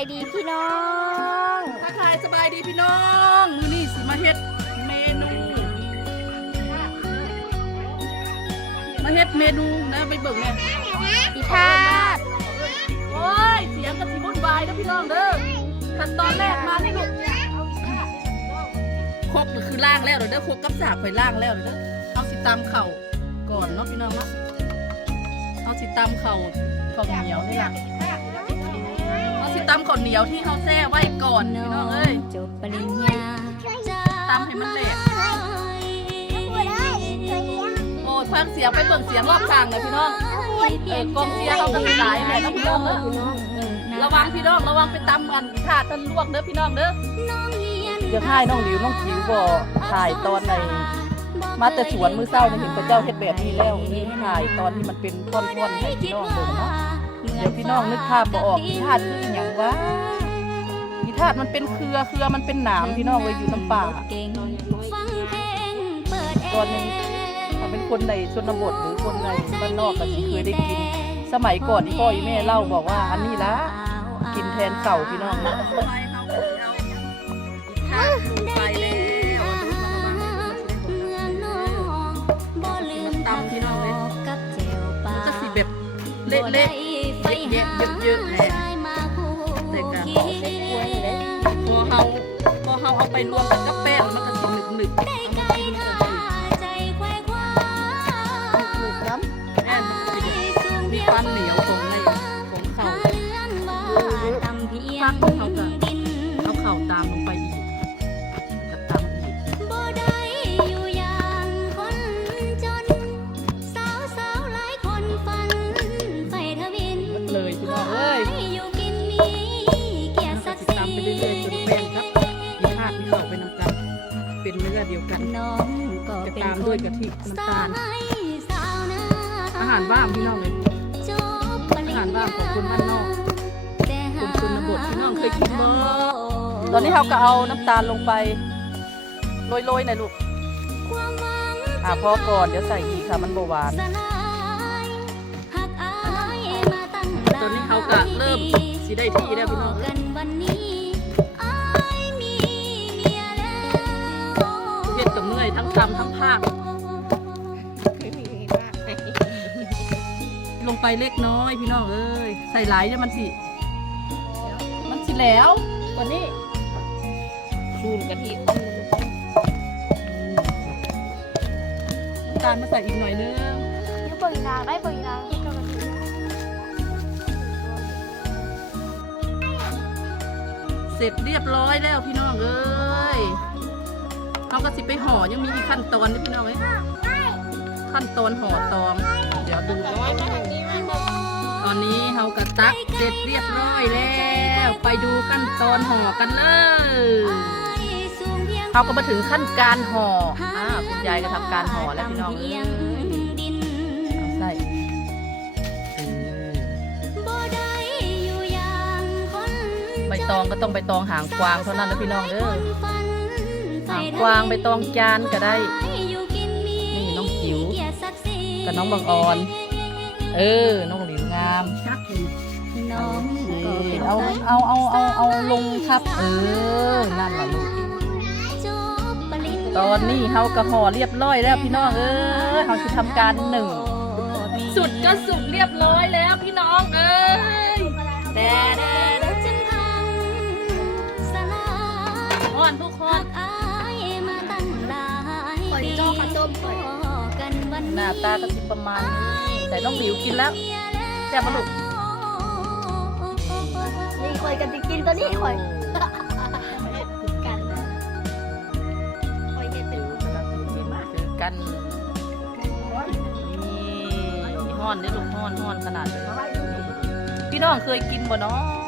ายดีพี่น้องทักทายสบายดีพี่น้องมื้อนี้สิมาเฮ็ดเมนู มาเฮ็ดเมนูนะไปเบิ่งเนี่ยพี่ทาดโอ้ยเสียงกระสิบุ่นวายนะพี่น้องเด้อขั้นตอนแรกมานี่ลูกครกก็คือล่างแล้วเดี๋ยวเด้อครกกับสากไปล่างแล้วเดี๋ยวเด้อเอาสิตำเข่าก่อนเนาะพี่น้องเนาะเอาสิตำเข่าข้าวเหนียวนี่ล่ะเอาสิ ตำข้าวเหนียวที่เขาแช่ไว้ก่อนพี่น้องเอ้ยจบปริญญาตำให้มันเละโอ้ยฟังเสียงไปเบิ่งเสียงรอบข้างเลยพี่น้องเออกองเชียร์เขาก็มีหลายแหละน้องพี่น้องเด้อระวังพี่น้องระวังไปตำกันขาดตันลวกเด้อพี่น้องเด้ออย่าถ่ายน้องหลิวน้องคิวบ่ถ่ายตอนในมาแต่สวนมื้อเช้านี่เห็นพระเจ้าเฮ็ดแบบนี้แล้วนี่ถ่ายตอนที่มันเป็นท่อนๆให้พี่น้องเบิ่งเนาะเดี๋ยวพี่น้องนึกภาพบ่ออกนิทานคืออย่างวะนิทานมันเป็นเครือเครือมันเป็นหนามพี่น้องไว้อยู่น้ำป่าตอนนึงถ้าเป็นคนในชนบทหรือคนในบ้านนอกก็สิเคยได้กิน สมัยก่อนที่พ่ออีแม่เล่าบอกว่าอันนี้ละกินแทนเก่าพี่น้อง เละๆเละเยอะๆเยอะๆแหละแต่กันพอเฮาพอเฮาเอาไปรวมกันกับแป้งมันก็สิหนึบๆเอามากินกั นื้อเดียวกันน้องก็จะเป็นตามคด้วยนกะทิน้ำตาล สาวนาอาหารว่างพี่น้องเลย จบปริญอาญหารว่างของคนบ้านนอกแต่หาคนชนบทพี่น้องเคยกินบ่ ตอนนี้เราก็เอาน้ำตาลลงไปโรยๆหน่อยลูก ความหวังอ่าพอก่อนเดี๋ยวใส่อีกค่ะมันโบหวาน สลายหักอายมาตั้งหลายตอนนี้เขาก็เริ่มสิได้ที่แล้วพี่น้องกันวันนี้ เล็กน้อยพี่น้องเอ้ยใส่หลายเนี่ยมันสิ มันสิแล้วกว่านี้ชูนกะทิน้ำตาลมาใส่อีกหน่อยนึงยังเปิดนางได้เปิดนางที่กำลังเสร็จเรียบร้อยแล้วพี่น้องเอ้ยเขาก็สิไปห่อยังมีอีกขั้นตอนนึงพี่น้องเอ้ยขั้นตอนห่อตองเดี๋ยวดูน้อนตอนนี้เฮากระตักเสร็จเรียบร้อยแล้ว ไปดูขั้นตอนห่อกันเลยเฮาก็มาถึงขั้นการห่ออ่าคุณยายก็ทำการห่อแล้วพี่น้องเอ้ยใส่ใบตองก็ต้องใบตองหางกวางเท่านั้นนะพี่น้องเด้อหางกวางใบตองจานก็ได้ กับน้องบางออน เออ น้องหลิวงาม ชักน้องก็เป็นเอาเอาเอาเอาเอาลงครับ เออ นั่นแหละลูกจบปริญญาตอนนี้เฮากระห่อเรียบร้อยแล้วพี่น้องเออเฮาจะทำการหนึ่ง สุดก็สุดเรียบร้อยแล้วพี่น้องเอ้ยแต่แต่จึงพังสลายอ่อนทุกคนอายมาตั้งหลายปีกันวัน หน้าตาก็สิประมาณนี้แต่น้องหลิวกินแล้วแซ่บปะลูกนี่คอยกันจะกินตัวนี้คอยกันคอยเห็นเป็นคือกันนี่ห้อนเด้อลูกห้อนห้อนขนาดนี้พี่น้องเคยกินบ่เนาะ